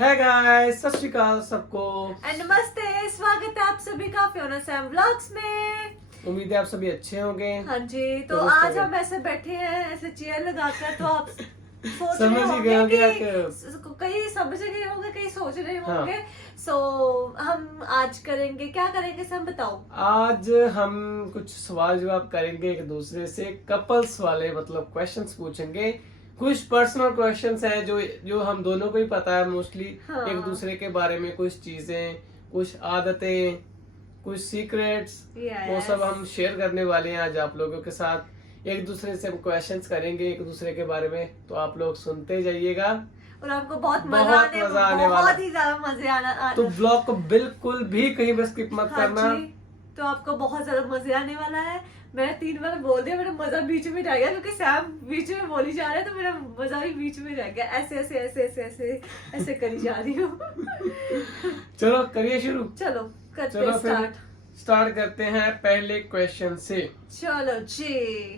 है गाइस, सत श्री अकाल सबको। नमस्ते, स्वागत है आप सभी का फियोना सैम व्लॉग्स में। उम्मीद है आप सभी अच्छे होंगे। हाँ जी, तो आज हम ऐसे बैठे हैं ऐसे चेयर लगाकर, तो आप सोच रहे होंगे कि कहीं समझ रहे होंगे, कहीं सोच रहे होंगे। सो हम आज करेंगे, क्या करेंगे सैम बताओ। आज हम कुछ सवाल जवाब करेंगे एक दूसरे से, कपल्स वाले मतलब क्वेश्चंस पूछेंगे। कुछ पर्सनल क्वेश्चंस हैं जो हम दोनों को ही पता है मोस्टली। एक दूसरे के बारे में कुछ चीजें, कुछ आदतें, कुछ सीक्रेट्स, वो सब हम शेयर करने वाले हैं आज आप लोगों के साथ। एक दूसरे से हम क्वेश्चंस करेंगे एक दूसरे के बारे में, तो आप लोग सुनते जाइएगा और आपको बहुत मजा आने वाला, बहुत ही ज्यादा मजे आना। तो ब्लॉग को बिल्कुल भी कहीं भी स्किप मत करना। तो आपको बहुत ज्यादा मजे आने वाला है। मैंने 3 बार बोल दिया, मेरा मजा बीच में रह गया क्योंकि सैम बीच में बोली जा रहा है, तो मेरा मजा भी बीच में रह गया। ऐसे ऐसे ऐसे ऐसे ऐसे ऐसे करी जा रही हूँ। चलो करिए शुरू। चलो करते हैं स्टार्ट करते हैं पहले क्वेश्चन से। चलो जी।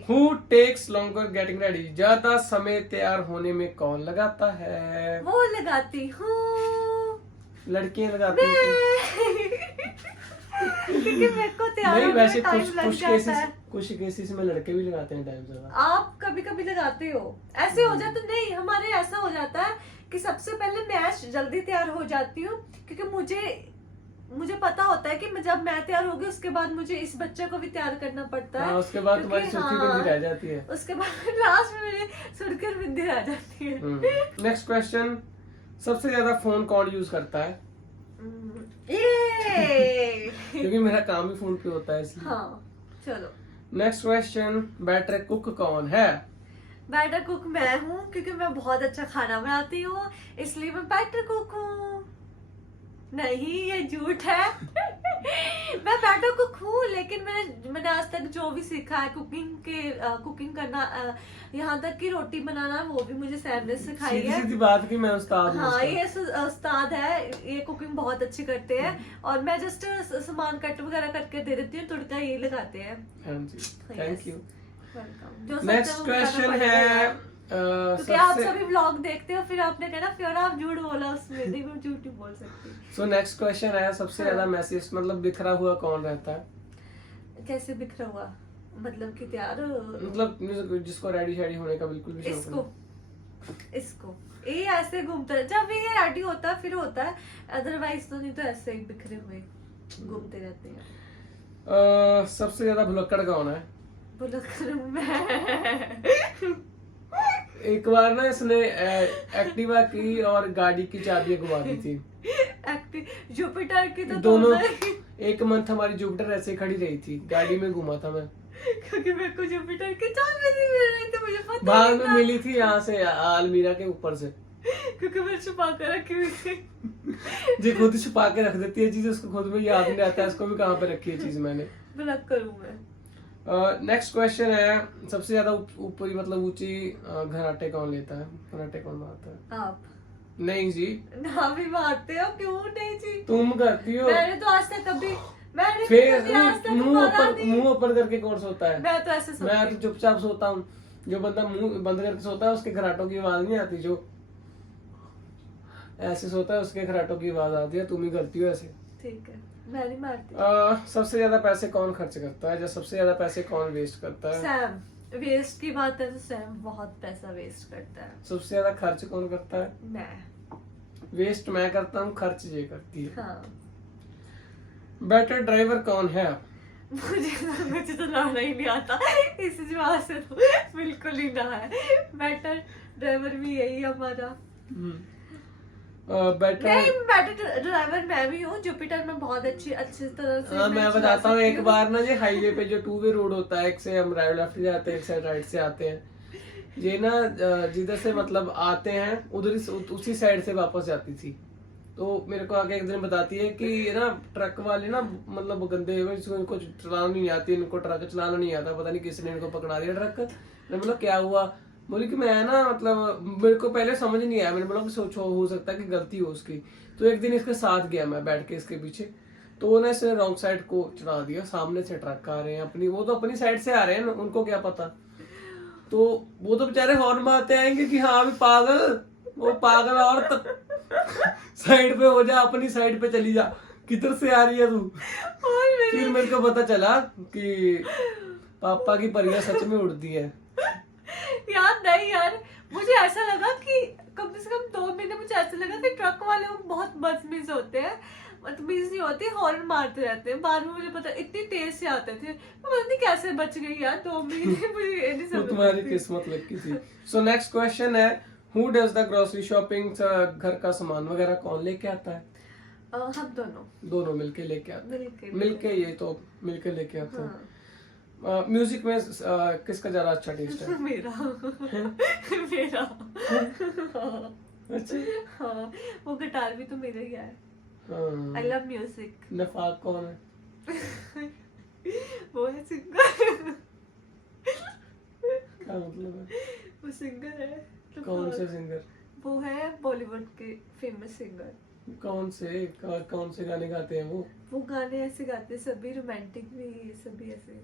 Who takes longer getting ready? ज्यादा समय तैयार होने में कौन लगाता है? वो लगाती हूँ, लड़कियां लगाती हैं। क्योंकि मेरे को तैयार नहीं, होने वैसे में टाइम लग जाता है। कुछ केसेस में लड़के भी लगाते हैं टाइम ज्यादा। आप कभी कभी लगाते हो, ऐसे हो जाता नहीं। हमारे ऐसा हो जाता है कि सबसे पहले मैं जल्दी तैयार हो जाती हूँ, क्योंकि मुझे पता होता है कि जब मैं तैयार होगी उसके बाद मुझे इस बच्चे को भी तैयार करना पड़ता है। उसके बाद तुम्हारी सुर्खी बिंदी रह जाती है। उसके बाद लास्ट में मेरी सुर्खी बिंदी रह जाती है। नेक्स्ट क्वेश्चन, सबसे ज्यादा फोन कौन यूज करता है? क्योंकि मेरा काम ही फोन पे होता है इसलिए। हाँ, चलो। नेक्स्ट क्वेश्चन, बेटर कुक कौन है? बेटर कुक मैं हूँ, क्योंकि मैं बहुत अच्छा खाना बनाती हूँ, इसलिए मैं बेटर कुक हूँ। नहीं, ये झूठ है। मैं बेटर कुक हूँ, लेकिन मैंने आज तक जो भी सीखा है कुकिंग करना, यहाँ तक कि रोटी बनाना, वो भी मुझे सैम ने सिखाई है। सीधी बात कि मैं उस्ताद हूँ। हाँ, ये उस्ताद है, ये कुकिंग बहुत अच्छी करते हैं, और मैं जस्ट सामान कट वगैरह करके दे देती हूँ, तुड़का ये लगाते हैं। हाँ जी, thank you. Welcome. Next question है, क्योंकि आप सभी व्लॉग देखते हो, फिर आपने कहना फिर आप झूठ बोला उसमें। नहीं, मैं झूठ नहीं बोल सकती। सो नेक्स्ट क्वेश्चन है, सबसे ज्यादा मैसेज मतलब बिखरा हुआ कौन रहता है? कैसे बिखरा हुआ मतलब कि तैयार, मतलब जिसको रेडी शेडी होने का बिल्कुल भी शौक नहीं। इसको ये ऐसे घूमता है, जब ये रेडी होता है फिर होता है, अदरवाइज तो नहीं, तो ऐसे ही बिखरे हुए घूमते रहते हैं। सबसे ज्यादा भुलक्कड़ कौन है? भुलक्कड़ मैं। एक बार ना इसने एक्टिवा की और गाड़ी की चाबियां घुमा दी थी। जुपिटर की तो दोनों एक मंथ हमारी जुपिटर ऐसे ही खड़ी रही थी, गाड़ी में घुमा था मैं। क्योंकि मेरे को जुपिटर की चाबी नहीं मिल रही थी, मुझे पता बाद में मिली थी यहाँ से अलमीरा के ऊपर से, क्योंकि मैं छुपा कर रखी हुई थी। जो खुद छुपा के रख देती है चीज, उसको खुद में याद नहीं आता है उसको भी कहाँ पे रखी है चीज मैंने। ब्लॉक करूँ मैं। नेक्स्ट क्वेश्चन है, सबसे ज्यादा ऊपरी मतलब ऊंची घराटे कौन लेता है? घराटे कौन मारता है? आप। नहीं जी। ना भी मारते हो, क्यों नहीं जी? तुम करती हो। मैंने तो आज तक कभी, मैंने फिर मुंह ऊपर करके कौन सोता है? मैं तो ऐसे सोती हूँ। मैं तो चुपचाप सोता हूँ। जो बंदा मुंह बंद करके सोता है उसके घराटों की आवाज नहीं आती, जो ऐसे सोता है उसके घराटों की आवाज आती है। तुम ही करती हो ऐसे। ठीक है, मैं नहीं मारती। सबसे ज्यादा पैसे कौन खर्च करता है? या सबसे ज्यादा पैसे कौन वेस्ट करता है? सैम। वेस्ट की बात है तो सैम बहुत पैसा वेस्ट करता है। सबसे ज्यादा खर्च कौन करता है? मैं। वेस्ट मैं करता हूँ, खर्च ये करती है। हाँ। बेटर ड्राइवर कौन है? मुझे तो नहाना ही नहीं आता, इस जवाब से तो बिल्कुल ही ना है। बेटर ड्राइवर भी यही हमारा। बेटर ड्राइवर मैं भी हूँ। जुपिटर में बहुत अच्छी तरह से मैं बताता हूँ। एक बार ना ये हाईवे पे जो 2 वे रोड होता है, एक से हम राइट लेफ्ट जाते हैं, एक से राइट से आते हैं। ये ना जिधर से मतलब आते हैं उधर उसी साइड से वापस जाती थी। तो मेरे को आके एक दिन बताती है कि ये ना ट्रक वाले ना मतलब गंदे हुए, इनको चलाना नहीं आती, इनको ट्रक चलाना नहीं आता, पता नहीं किसने इनको पकड़ा दिया ट्रक। मतलब क्या हुआ? बोली कि मैं ना मतलब मेरे को पहले समझ नहीं आया। मैंने बोला कि सोचो हो सकता है कि गलती हो उसकी। तो एक दिन इसके साथ गया मैं बैठ के इसके पीछे, तो वो ना इसने रॉन्ग साइड को चढ़ा दिया। सामने से ट्रक आ रहे हैं, वो तो अपनी साइड से आ रहे हैं, उनको क्या पता। तो वो तो बेचारे हॉर्न मारते आएंगे कि हाँ अभी पागल, वो पागल औरत साइड पे हो जा, अपनी साइड पे चली जा, किधर से आ रही है तू। और मेरे फिर मेरे को पता चला कि पापा की परियां सच में उड़ती है। यार नहीं यार, मुझे ऐसा लगा कि कम से कम 2 महीने मुझे ऐसा लगा कि ट्रक वाले लोग बहुत बदतमीज होते हैं, बदतमीज नहीं होते, हॉर्न मारते रहते हैं। बाद में मुझे पता इतनी तेज से आते थे, मैं पता नहीं कैसे बच गई यार 2 महीने। मुझे ये नहीं तो समझ तुम्हारी आती। किस्मत लकी थी। सो नेक्स्ट क्वेश्चन है, who does the grocery shopping? घर का सामान वगैरह कौन लेके आता है? हम दोनों दोनों मिलके लेके आते मिलके हैं। मिलके, ये तो मिलके लेके आते हैं। हाँ। म्यूजिक में किसका ज्यादा अच्छा टेस्ट है? मेरा मेरा अच्छा। हाँ, वो गिटार भी तो मेरा ही है। हाँ। I love music. नफाक कौन है? वो है सिंगर। क्या मतलब है? वो सिंगर है। तो कौन से सिंगर? वो है बॉलीवुड के फेमस सिंगर। कौन से गाने गाते हैं वो? वो गाने ऐसे गाते हैं, सभी रोमांटिक भी, सभी ऐसे।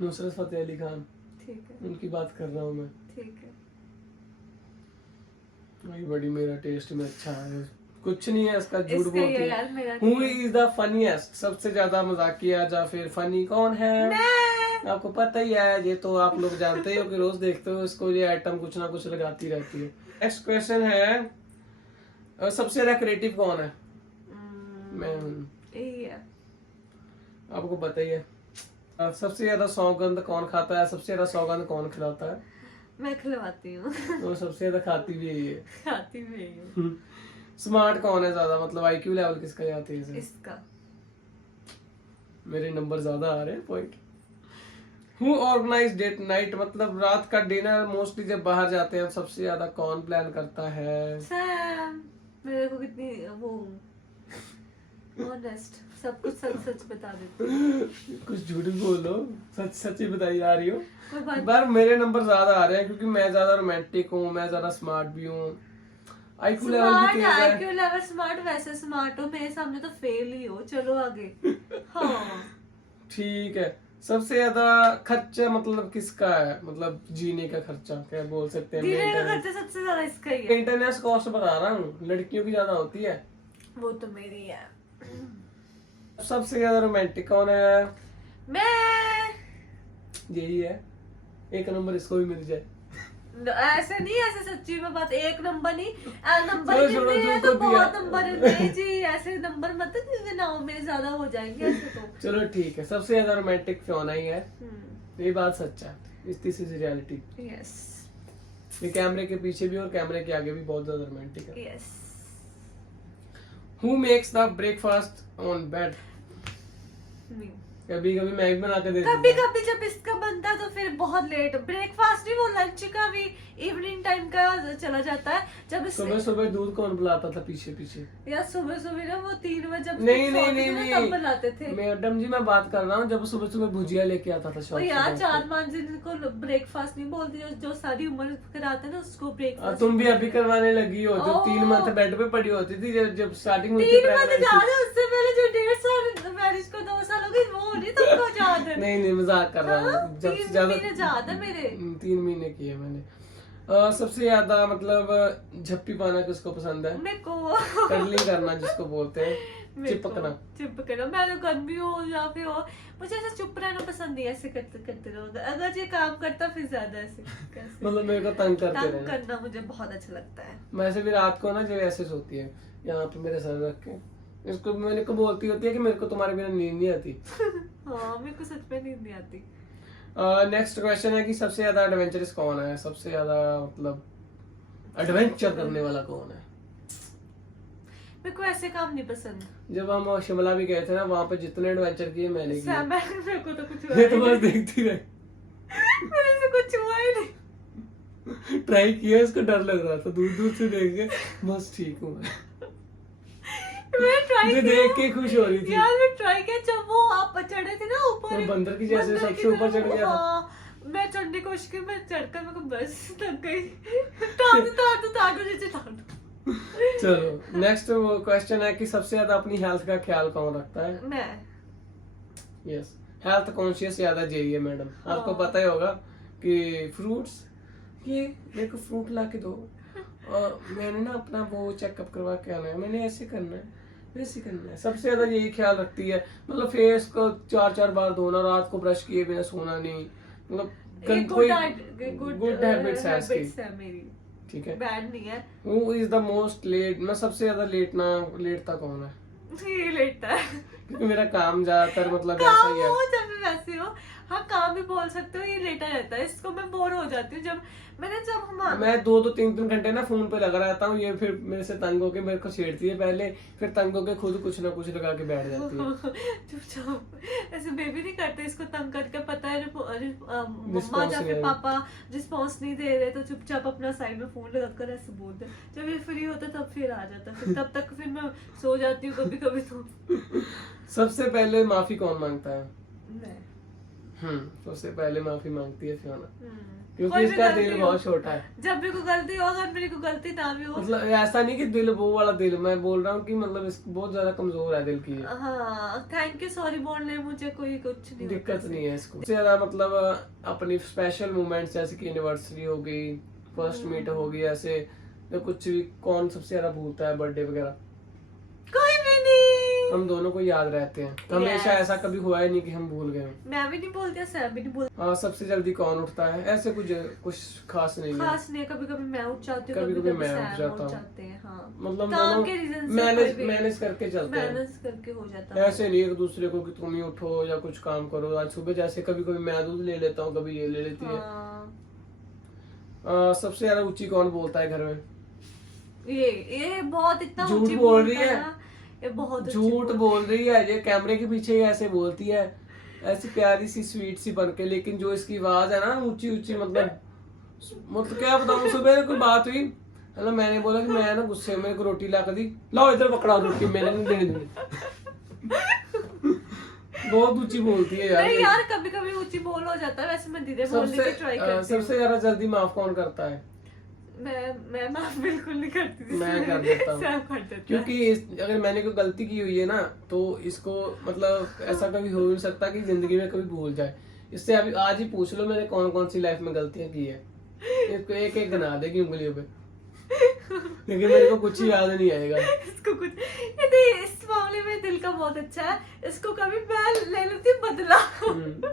नुसरत फतेह अली खान, ठीक है उनकी बात कर रहा हूँ मैं। ठीक है। वही बड़ी, मेरा टेस्ट में अच्छा है, कुछ नहीं है इसका, झूठ इसका ही बोलती है है। यार, मेरा हु नहीं है। Is the funniest? सबसे ज्यादा मजाकिया या फिर फनी कौन है? मैं। आपको पता ही है, ये तो आप लोग जानते हो कि रोज देखते हो इसको, ये आइटम कुछ ना कुछ लगाती रहती है। नेक्स्ट क्वेश्चन है, सबसे ज्यादा क्रिएटिव कौन है? मैं हूँ। यही है। आपको पता ही है। सबसे ज्यादा सौगंध कौन खाता है? सबसे ज्यादा सौगंध कौन खिलाता है? मैं खिलवाती हूँ। वो सबसे ज्यादा खाती भी यही है। खाती भी यही हूँ। स्मार्ट कौन है ज्यादा, मतलब आईक्यू लेवल किसका जाती है? इसका। मेरे नंबर ज्यादा आ रहे हैं point. Who organise date night, मतलब रात का डिनर मोस्टली जब बाहर जाते हैं सबसे ज्यादा कौन प्लान करता है? सैम। मेरे को कितनी वो ऑनेस्ट, सब कुछ सच सच बता देती हूँ। कुछ झूठ बोलो, सच सच ही बताई जा रही हो। कोई बात पर मेरे नंबर ज्यादा आ रहे हैं क्योंकि मैं ज्यादा रोमांटिक हूँ, मैं ज्यादा स्मार्ट भी हूँ, आईक्यू लेवल भी स्मार्ट तेज है। आईक्यू लेवल स्मार्ट, वैसे स्मार्ट हो, मेरे सामने तो फेल ही हो। चलो आगे। हाँ। ठीक है। सबसे ज्यादा खर्चा मतलब किसका है, मतलब जीने का खर्चा क्या बोल सकते हैं? जीने का खर्चा सबसे ज्यादा इसका ही है। मेंटेनेंस कॉस्ट बता रहा हूँ, लड़कियों की ज्यादा होती है। वो तो मेरी है। सबसे ज्यादा रोमांटिक कौन है? मैं। यही है, एक नंबर इसको भी मिल जाए। ऐसे नहीं, ऐसे सच्ची में बात, एक नंबर नहीं, नंबर चलो, कितने हैं तुमको तो बहुत दिया। नंबर है। नहीं जी, ऐसे नंबर मत गिनाओ, मेरे ज्यादा हो जाएंगे ऐसे तो। चलो ठीक है, सबसे ज्यादा रोमांटिक फियोना ही है, हम्म। ये बात सच है। This is reality. यस ये कैमरे के पीछे भी और कैमरे के आगे भी बहुत ज्यादा रोमांटिक है। Yes. Who makes the breakfast on bed? कभी कभी मैं भी बना के देता कभी हूँ। कभी जब इसका बनता है तो फिर बहुत लेट, ब्रेकफास्ट नहीं, वो लंच का भी इवनिंग टाइम का चला जाता है। जब सुबह सुबह दूध कौन पिलाता था पीछे पीछे? या सुबह सुबह ना वो 3 बजे जब नहीं सोते नहीं थे नहीं ना, तब नहीं बनाते थे। मैडम जी, मैं बात कर रहा हूँ जब सुबह सुबह भुजिया लेके आता था वो शॉप से यार बैठ के। 4-5 दिन को ब्रेकफास्ट नहीं बोलती, जो सारी उम्र कराते हैं ना उसको ब्रेकफास्ट। तुम भी अभी करवाने लगी हो, जब 3 मंथ बेड पे पड़ी होती थी, जब स्टार्टिंग में 3 मंथ याद है, उससे पहले जो 1.5 साल मैरिज को 2 साल हो गए, वो नहीं तुमको याद है? नहीं नहीं, मजाक कर रहा हूँ। हाँ, जब 3 से ज्यादा महीने याद है मेरे। 3 महीने किए मैंने। सबसे ज्यादा मतलब झप्पी पाना किसको पसंद है? मेरे को कर्लिंग करना जिसको बोलते हैं, चिपकना। चिपकना, मैं तो गर्मी हो या फिर हो, मुझे ऐसे चुप रहना पसंद नहीं है, ऐसे करते करते रहो। अगर ये काम करता फिर ज्यादा ऐसे कैसे मतलब मेरे को तंग करते तंग रहना। करना मुझे बहुत अच्छा लगता है। वैसे भी रात को ना जब ऐसे सोती है यहाँ पे मेरे सर रख के, इसको मेरे को बोलती होती है कि मेरे को तुम्हारे बिना नींद नहीं आती। हाँ, मेरे को सच में नींद नहीं आती। नेक्स्ट क्वेश्चन है कि सबसे ज्यादा एडवेंचरस कौन है? सबसे ज्यादा मतलब एडवेंचर करने वाला कौन है? मेरे को ऐसे काम नहीं पसंद। जब हम शिमला भी गए थे ना, वहाँ पे जितने एडवेंचर किए मैंने किए। मेरे को तो कुछ हुआ ये तो ही बस देखती रही, मेरे से कुछ हुआ ही नहीं। ट्राई किया, इसको डर लग रहा था, दूर दूर से देख के बस ठीक हूँ मैं। मैं ट्राई मुझे देख के खुश हो रही थी। यार मैं ट्राई किया, जब वो आप चढ़े थे ना ऊपर, वो बंदर की जैसे बंदर सबसे की ऊपर तरह, चढ़ गया था। हाँ, मैं चढ़ने की कोशिश की, मैं चढ़कर मेरे को बस लग गई। ताड़ नीचे ताड़। चलो नेक्स्ट वो क्वेश्चन है कि सबसे ज्यादा अपनी हेल्थ का ख्याल कौन रखता है? मैं। यस, हेल्थ कॉन्शियस ज्यादा चाहिए मैडम, आपको हाँ। पता ही होगा कि फ्रूट्स, ये मेरे को फ्रूट ला के दो, और मैंने ना अपना वो चेकअप करवा के आना है, मैंने ऐसे करना है वैसे करना है। सबसे ज्यादा यही ख्याल रखती है, मतलब फेस को 4-4 बार धोना, रात को ब्रश किए बिना सोना नहीं, मतलब ये कोई गुड हैबिट्स है इसकी, हैबिट्स है मेरी, ठीक है। बैड नहीं है। वो इज द मोस्ट लेट, मैं सबसे ज्यादा लेटता कौन है? ये लेटता है। क्योंकि मेरा काम ज्यादातर मतलब ऐसा काम ही है। हो जब भी वैसे हो, हाँ काम भी बोल सकते हो, ये लेटा रहता है, इसको मैं बोर हो जाती हूँ। जब हम मैं 2-3 घंटे ना फोन पे लगा रहता हूँ, ये फिर मेरे से तंग होके मेरे को छेड़ती है पहले, फिर तंग होके खुद कुछ ना कुछ लगा के बैठ जाती है। चुपचाप ऐसे बेबी नहीं करते, इसको तंग करके पता है मम्मा Response या नहीं फिर है। पापा रिस्पॉन्स नहीं दे रहे, तो चुपचाप अपना साइड में फोन लगा कर ऐसे बोलते। जब ये फ्री होता तब फिर आ जाता, फिर तब तक फिर मैं सो जाती हूँ कभी कभी तो। सबसे पहले माफी कौन मांगता है? मैं सबसे पहले माफी मांगती है फियोना, क्योंकि कोई भी इसका गलती दिल हो, बहुत छोटा है। जब भी कोई गलती हो, अगर मेरी कोई गलती ना भी हो, मतलब ऐसा नहीं कि दिल वो वाला दिल, मैं बोल रहा हूँ कि मतलब इस बहुत ज्यादा कमजोर है दिल की ये। हाँ थैंक यू सॉरी बोलने मुझे कोई कुछ नहीं दिक्कत होता। नहीं है इसको। सबसे ज्यादा मतलब अपनी स्पेशल मोमेंट्स जैसे कि एनिवर्सरी हो गई, फर्स्ट मीट हो गई, ऐसे या कुछ भी, कौन सबसे ज्यादा भूलता है बर्थडे वगैरह? कोई भी नहीं, हम दोनों को याद रहते हैं हमेशा, Yes. ऐसा कभी हुआ ही नहीं कि हम भूल गए। मैं भी नहीं बोलती, सैम भी नहीं बोलती। हाँ, सबसे जल्दी कौन उठता है? ऐसे कुछ खास नहीं है। खास नहीं, कभी कभी मैं उठ जाती हूँ, कभी कभी कभी मैं उठ सैम जाता उठ हूँ। जाते हैं। हाँ मतलब काम दोनों के रीजन से कोई भी मैनेज करके चलते हैं, मैनेज करके हो जाता है। ऐसे नहीं एक दूसरे को कि तुम ही उठो या कुछ काम करो। आज सुबह जैसे कभी कभी मैं दूध ले लेता हूँ, कभी ये ले लेती है। हाँ, सबसे ज्यादा ऊंची कौन बोलता है घर में? ये बहुत इतना झूठ ऊंची बोल रही बोलता है। ना, ये बहुत ऊंची झूठ बोल रही है, ये कैमरे के पीछे ही ऐसे बोलती है, ऐसी प्यारी सी स्वीट सी बन के, लेकिन जो इसकी आवाज है ना ऊंची ऊंची, मतलब क्या बताऊं। सुबह कोई बात हुई, मतलब मैंने बोला कि मैं ना गुस्से में, मेरे को रोटी ला कर दी, लाओ इधर पकड़ाओ रोटी, मैंने नहीं देने दी। बहुत ऊंची बोलती है यार नहीं ये। यार, कभी कभी ऊंची बोल हो जाता है, वैसे मैं धीरे बोलने की ट्राई करती हूँ। सबसे ज्यादा जल्दी माफ कौन करता है? मैं माफ बिल्कुल नहीं करती थी, मैं कर देता हूँ। सैम कर देता है। क्योंकि अगर मैंने कोई गलती की हुई है ना, तो इसको मतलब ऐसा कभी हो नहीं सकता कि जिंदगी में कभी भूल जाए। इससे अभी आज ही पूछ लो मैंने कौन कौन सी लाइफ में गलतियां की है, इसको एक एक गिना देगी उंगलियों पे, लेकिन मेरे को कुछ ही याद नहीं आएगा। इसको कुछ इस मामले में दिल का बहुत अच्छा है, इसको कभी मैं ले लेती हूँ बदला।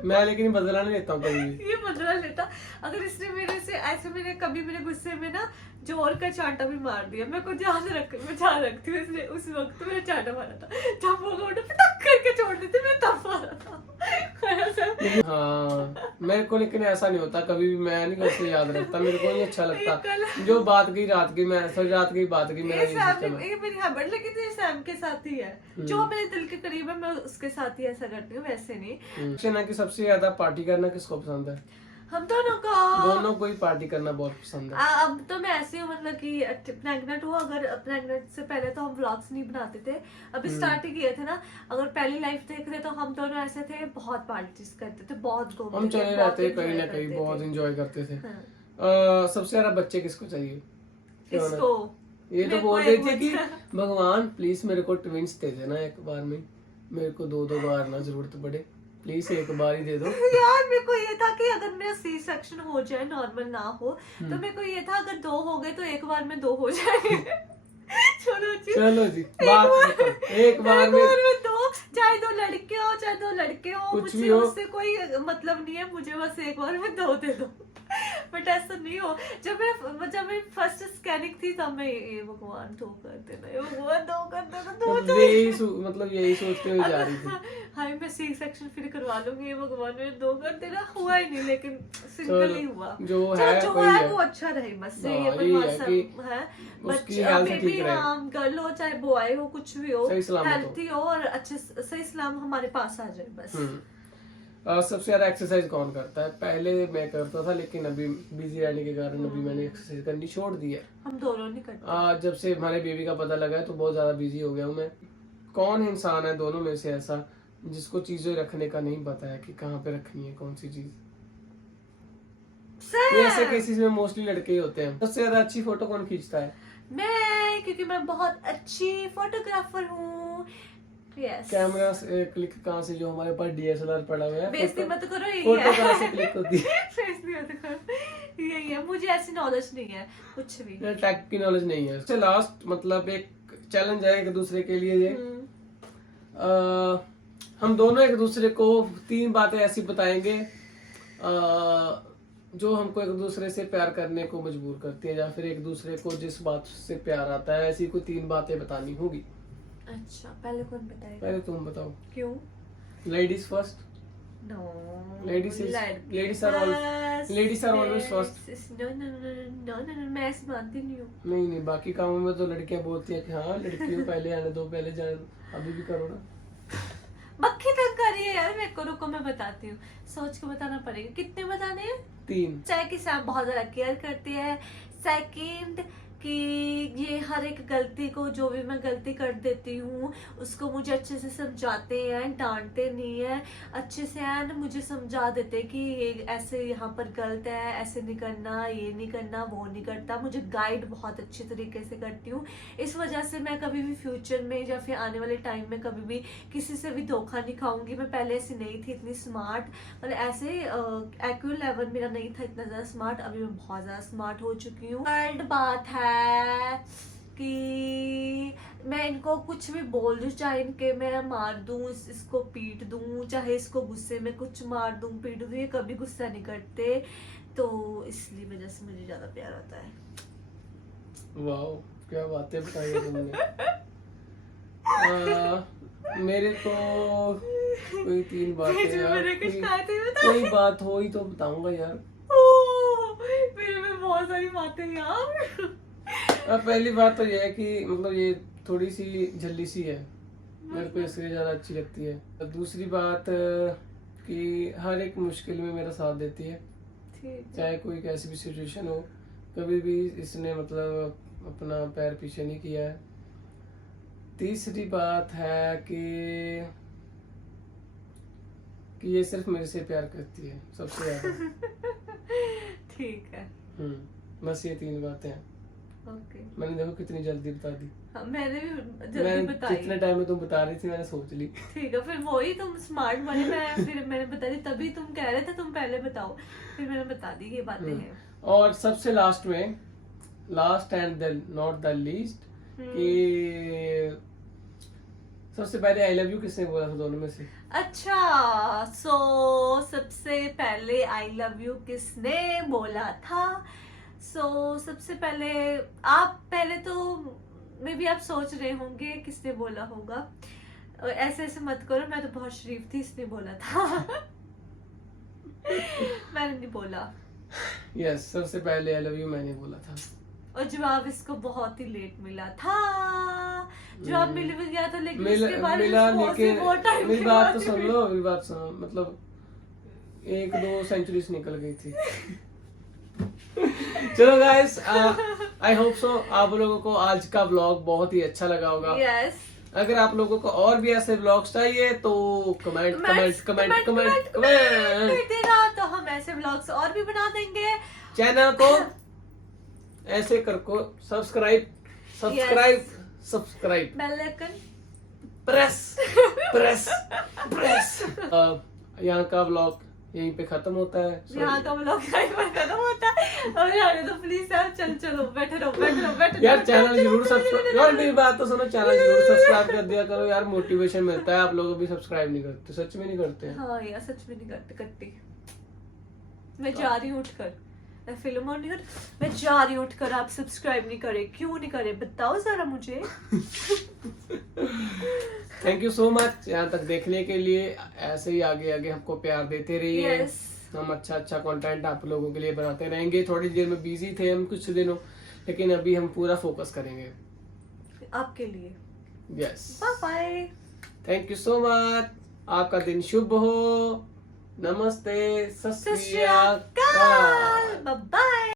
मैं लेकिन बदला नहीं लेता हूँ कभी भी। ये बदला लेता, अगर इसने मेरे से ऐसे, मैंने कभी मेरे गुस्से में ना जोर का चांटा भी मार दिया, मैं को ध्यान रखती हूँ, इसने उस वक्त मेरा चांटा मारा था, जब वो रोड पे टक करके छोड़ देती, मैं तब मारा था। हाँ, मेरे को लेकिन ऐसा नहीं होता कभी भी, मैं नहीं कैसे याद रखता, मेरे को नहीं अच्छा लगता। जो बात गई रात की, मैं रात की बात की, मेरा ये ये सैम सिस्टम है। ये मेरी हैबिट, लेकिन ये सैम के साथ ही है, जो मेरे दिल के करीब है मैं उसके साथ ही ऐसा करती हूँ, वैसे नहीं। ना कि सबसे ज्यादा पार्टी करना किसको पसंद है? हम दोनों को दोनों को ही पार्टी करना बहुत पसंद है। अब तो मैं ऐसी हूँ, मतलब कि प्रेग्नेंट हूँ, अगर प्रेग्नेंट से पहले तो हम व्लॉग्स नहीं बनाते थे, अभी स्टार्ट ही किए थे ना। अगर पहली लाइफ देख रहे तो हम दोनों ऐसे थे, बहुत पार्टीज करते थे, बहुत घूमते हम थे, चले बहुत रहते कहीं enjoy ना कहीं, करते बहुत थे। एंजॉय करते थे। हाँ। सबसे ज्यादा बच्चे किसको चाहिए? इसको ये तो मेरे बोल को रही एक थी कि बच्चा- भगवान प्लीज मेरे को ट्विंस दे देना एक बार में, मेरे को 2-2 बार ना जरूरत पड़े, प्लीज एक बार ही दे दो। यार मेरे को ये था कि अगर मेरा सी सेक्शन हो जाए, नॉर्मल ना हो, तो मेरे को ये था अगर 2 हो गए तो एक बार में 2 हो जाए। चलो जी, चलो जी, बात खत्म। एक बार में 2, चाहे 2 लड़के हो चाहे 2 लड़के हो, कुछ भी मुझे हो। उससे कोई मतलब नहीं है, मुझे बस एक बार में 2 दे दो। बट ऐसा नहीं हो। जब मेरी फर्स्ट स्कैनिंग थी तब मैं ये भगवान 2 कर देना, ये भगवान 2 कर देना, 2 मतलब यही सोचते हुए जा रही थी। हाय मैं सी सेक्शन फिर करवा लूंगी, ये भगवान मेरे 2 कर देना। हुआ ही नहीं, लेकिन सिंपल ही हुआ। जो है जो वही है है। वो अच्छा रहे, बस हाँ, ये यही है परमात्मा कि है। उसकी बच्चा health बेबी, ठीक रहे। हाँ गर्ल हो चाहे बॉय हो, कुछ भी हो, सही सलामत हो। हेल्थी हो और अच्छे सही सलाम हमारे पास आ जाए बस। सबसे ज्यादा एक्सरसाइज कौन करता है? पहले मैं करता था, लेकिन अभी बिजी रहने के कारण अभी मैंने एक्सरसाइज करनी छोड़ दी है। हम दोनों नहीं करते। जब से हमारे बेबी का पता लगा है तो बहुत ज्यादा बिजी हो गया हूँ मैं। कौन इंसान है दोनों में से ऐसा जिसको चीजें रखने का नहीं पता है कि कहाँ पे रखनी है कौन सी चीज? ये ऐसे केसेस में मोस्टली लड़के ही होते हैं। सबसे ज्यादा अच्छी फोटो कौन खींचता है? मैं, क्योंकि मैं बहुत अच्छी फोटोग्राफर हूँ। यस। कैमरा से क्लिक कहाँ से, जो हमारे पास DSLR पड़ा हुआ है? बेइज्जती मत करो, यही फोटो है। कहाँ से क्लिक होती है? बेइज्जती मत करो, यही है, मुझे ऐसी नॉलेज नहीं है कुछ भी। टेक की नॉलेज नहीं है। उससे लास्ट मतलब एक चैलेंज है एक दूसरे के लिए ये। हम दोनों एक दूसरे को 3 बातें ऐसी बताएंगे जो हमको एक दूसरे से प्यार करने को मजबूर करती है, या फिर एक दूसरे को जिस बात से प्यार आता है ऐसी कोई 3 बातें बतानी होगी। अच्छा, पहले कौन बताएगा? पहले तुम बताओ। क्यों? Ladies first. No. Ladies are always first. No, मैं ऐसी मानती नहीं हूँ। नहीं, बाकी कामों में तो लड़कियां बोलती हैं कि हाँ लड़कियों पहले आने दो, पहले जाने दो, अभी भी करो ना। मक्खी तंग कर रही है यार मेरे को, रुको मैं बताती हूँ, सोच के बताना पड़ेगा। कितने बताने हैं? 3। चाहे कि सैम बहुत ज्यादा केयर करती है, सेकंड कि ये हर एक गलती को, जो भी मैं गलती कर देती हूँ उसको मुझे अच्छे से समझाते हैं, डांटते नहीं है, अच्छे से एंड मुझे समझा देते हैं कि ये ऐसे यहाँ पर गलत है, ऐसे नहीं करना, ये नहीं करना, वो नहीं करता। मुझे गाइड बहुत अच्छे तरीके से करती हूँ। इस वजह से मैं कभी भी फ्यूचर में या फिर आने वाले टाइम में कभी भी किसी से भी धोखा नहीं खाऊंगी। मैं पहले ऐसी नहीं थी इतनी स्मार्ट, मतलब ऐसे एक्यू लेवल मेरा नहीं था इतना ज्यादा स्मार्ट, अभी मैं बहुत ज्यादा स्मार्ट हो चुकी हूँ। थर्ड बात है कि मैं इनको कुछ भी बोल दूं, चाहे इनके मैं मार दूं, इसको पीट दूं, चाहे इसको गुस्से में कुछ मार दूं, पीट दूं, ये कभी गुस्सा नहीं करते, तो इसलिए वजह से मुझे ज्यादा प्यार आता है। वाओ, क्या बातें बताई है तुमने। मेरे को कोई 3 बातें यार, कोई बात हो ही तो बताऊंगा यार। मेरे में बहुत सारी बातें यार। पहली बात तो ये है कि मतलब ये थोड़ी सी झल्ली सी है, मेरे को इसलिए ज्यादा अच्छी लगती है। दूसरी बात कि हर एक मुश्किल में मेरा साथ देती है, चाहे कोई कैसी भी सिचुएशन हो, कभी भी इसने मतलब अपना पैर पीछे नहीं किया है। तीसरी बात है कि ये सिर्फ मेरे से प्यार करती है सबसे ज्यादा। ठीक है। बस ये 3 बातें हैं। ओके। मैंने देखो कितनी जल्दी बता दी। हाँ, मैंने भी जल्दी बताई। जितने टाइम में तुम बता रही थी मैंने सोच ली। ठीक है, फिर वही तुम स्मार्ट बने, फिर मैंने बता दी, तभी तुम कह रहे थे तुम पहले बताओ, फिर मैंने बता दी ये बातें हैं। और सबसे लास्ट में, last and not the least, कि सबसे पहले आई लव यू किसने बोला था दोनों में से? अच्छा, सो सबसे पहले आई लव यू किसने बोला था? सबसे पहले आप, पहले तो मे भी आप सोच रहे होंगे किसने बोला होगा। ऐसे ऐसे मत करो, मैं तो बहुत शरीफ थी इसने बोला था। मैंने नहीं बोला। यस, सबसे पहले आई लव यू मैंने बोला था। और जवाब इसको बहुत ही लेट मिला था। जवाब मिल भी गया था, लेकिन उसके बाद मेरी बात तो सुन लो, मेरी बात सुनो, मतलब 1-2 सेंचुरीज निकल गई थी। चलो गाइस, आई होप सो आप लोगों को आज का व्लॉग बहुत ही अच्छा लगा होगा। यस। अगर आप लोगों को और भी ऐसे व्लॉग्स चाहिए तो कमेंट देना, तो हम ऐसे व्लॉग्स और भी बना देंगे। चैनल को ऐसे करको सब्सक्राइब बेल आइकन प्रेस। यहाँ का व्लॉग यहीं पे खत्म होता है। यहाँ का व्लॉग यहीं पर खत्म होता है। और यार तो प्लीज यार चलो बैठे रहो यार। चैनल जरूर सब्सक्राइब, यार मेरी बात तो सुनो, चैनल जरूर सब्सक्राइब कर दिया करो यार, मोटिवेशन मिलता है। आप लोग भी सब्सक्राइब नहीं करते, सच में नहीं करते हैं। हाँ यार, सच में नहीं करते। मैं जा रही हूँ उठकर, फिल्म और नहीं कर, मैं जा रही हूँ उठकर। आप सब्सक्राइब नहीं करे, क्यों नहीं करे बताओ जरा मुझे। थैंक यू सो मच यहाँ तक देखने के लिए। ऐसे ही आगे हमको प्यार देते रहिए। हम अच्छा कंटेंट आप लोगों के लिए बनाते रहेंगे। थोड़ी देर में बिजी थे हम कुछ दिनों, लेकिन अभी हम पूरा फोकस करेंगे आपके लिए। Yes, bye. Thank you so much. आपका दिन शुभ हो। नमस्ते, सत श्री अकाल, बाय।